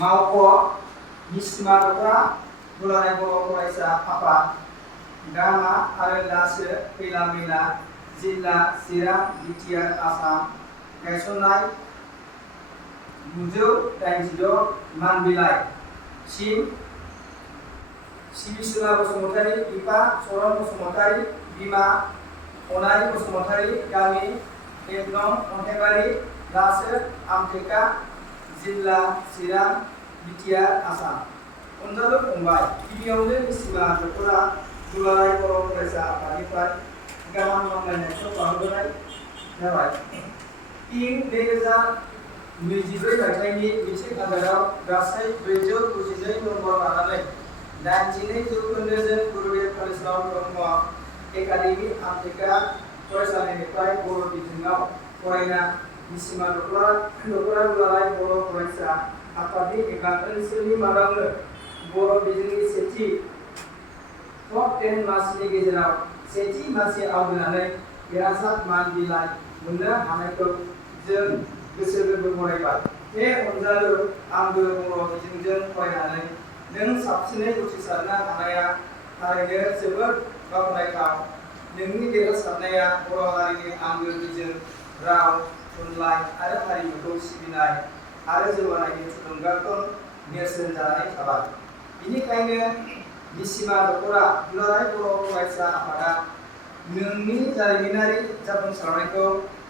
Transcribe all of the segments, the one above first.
मावख' मिसिमा दख'रा दुलाराय बर' फरायसा आफाद गामा आरो दासो खैला मैला जिल्ला चिरां बिटिआर आसाम गायसननाय 986 मानबिलाइ सिम सिबिसुला बसुमतारी बिफा चरण बसुमतारी बिमा अनारि बसुमतारी गामि 1 नं अन्थाइबारि दासो आमथेखा जिल्ला चिरां बिटिआर आसाम अनजालु फंबाय गिबियावनो मिसिमा दख'रा दुलाराय बर' फरायसा आफादनिफ्राय गाहाम हामलायनायखौ बावहरनाय जाबाय। इं 2024 मायथाइनि मिथिं आनजादाव गासै 492 नम्बर लानानै 82 जौखोन्दोजों गुरुदेव कालिचरण ब्रह्म एकाडेमि आमथेखा फरायसालिनिफ्राय बर' बिजोङाव फरायना मिसिमा दख'रा दुलाराय बर' फरायसा आफादनि एबा ओनसोलनि मादावनो बर' बिजोंनि सेथि टप 10 मासिनि गेजेराव सेथि मासि आवग्रिनानै देरहासार मान बिलाइ मोननो हानायखौ जों गोसो गोरबो बरायबाय। हे अनजालु आंबो बर' बिजोंजों फरायनानै नों साबसिनै उथ्रिसारनो हानाया थारैनो जोबोद बाखनायथाव। नोंनि देरहासारनाया बर' हारिनि आंगो बिजों राव थुनलाइ आरो हारिमुखौ सिबिनाय आरो जौगानायनि थुलुंगाखां नेरसोन जानानै थाबाय। बेनिखायनो मिसिमा दख'रा दुलाराय बर' फरायसा आफादा नोंनि जारिमिनारि जाफुंसारनायखौ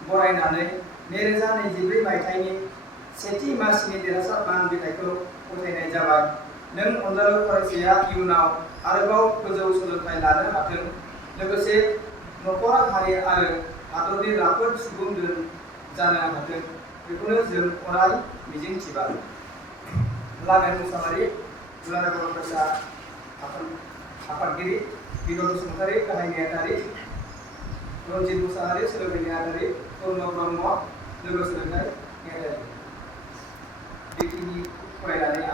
बरायनानै 2024 मायथाइनि सेथि मासिनि देरहासार मान बिलाइखौ गथायनाय जाबाय। नों अनजालु फरायसाया इयुनाव आरोबाव गोजौ सोलोंथाइ लानो हाथों लोगोसे नखर हारि आरो हादरनि राफोद सुबुं जानो हाथों बेखौनो जों अराय मिजिंथिबाय। लागाय मोसाहारि दुलाराय बर' फरायसा आफादगिरि बिनद बसुमतारी गाहाय नेहाथारि रनजित मुसाहारि सोलोंथाइ नेहाथारि अरुण ब्रह्म लोगो सोलोंथाइ नेहाथारि बेखिनि फरायनानै